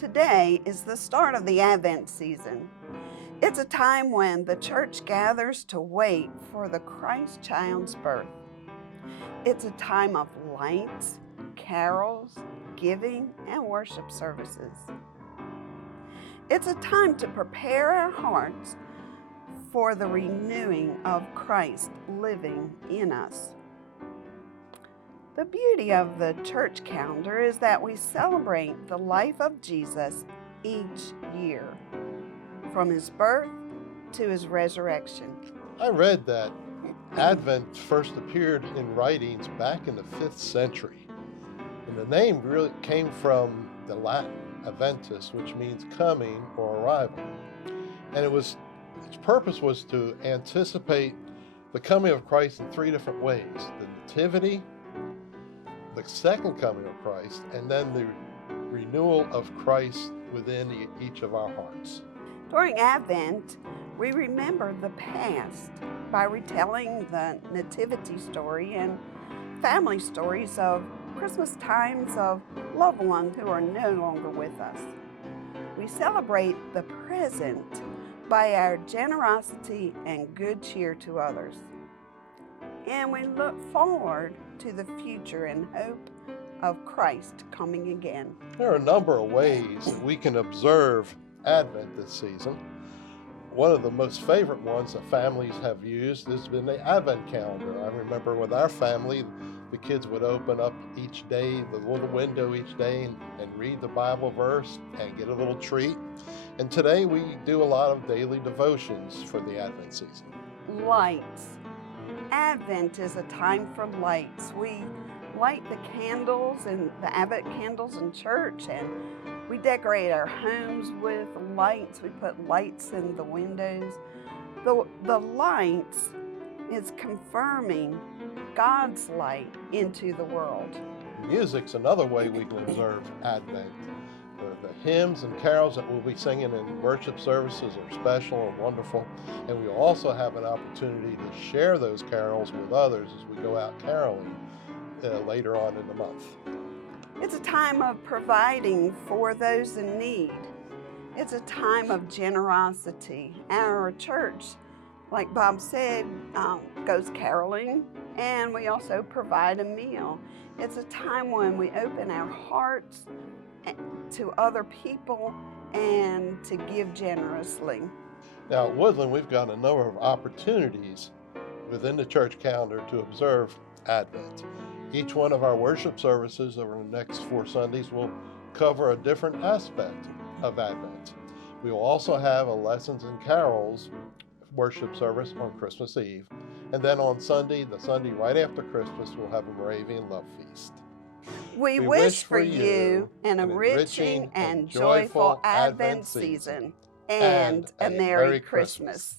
Today is the start of the Advent season. It's a time when the church gathers to wait for the Christ child's birth. It's a time of lights, carols, giving, and worship services. It's a time to prepare our hearts for the renewing of Christ living in us. The beauty of the church calendar is that we celebrate the life of Jesus each year, from his birth to his resurrection. I read that Advent first appeared in writings back in the 5th century. And the name really came from the Latin Adventus, which means coming or arrival. And its purpose was to anticipate the coming of Christ in 3 different ways: the Nativity, the second coming of Christ, and then the renewal of Christ within each of our hearts. During Advent, we remember the past by retelling the nativity story and family stories of Christmas times of loved ones who are no longer with us. We celebrate the present by our generosity and good cheer to others. And we look forward to the future in hope of Christ coming again. There are a number of ways that we can observe Advent this season. One of the most favorite ones that families have used has been the Advent calendar. I remember with our family, the kids would open up each day, the little window each day, and read the Bible verse and get a little treat. And today we do a lot of daily devotions for the Advent season. Lights. Advent is a time for lights. We light the candles and the Advent candles in church, and we decorate our homes with lights. We put lights in the windows. The lights is confirming God's light into the world. Music's another way we can observe Advent. The hymns and carols that we'll be singing in worship services are special and wonderful, and we also have an opportunity to share those carols with others as we go out caroling later on in the month. It's a time of providing for those in need. It's a time of generosity. Our church, like Bob said, goes caroling, and we also provide a meal. It's a time when we open our hearts to other people and to give generously. Now at Woodland, we've got a number of opportunities within the church calendar to observe Advent. Each one of our worship services over the next 4 Sundays will cover a different aspect of Advent. We will also have a Lessons and Carols worship service on Christmas Eve. And then on Sunday, the Sunday right after Christmas, we'll have a Moravian Love Feast. We wish for you an enriching and joyful Advent season and a Merry Christmas.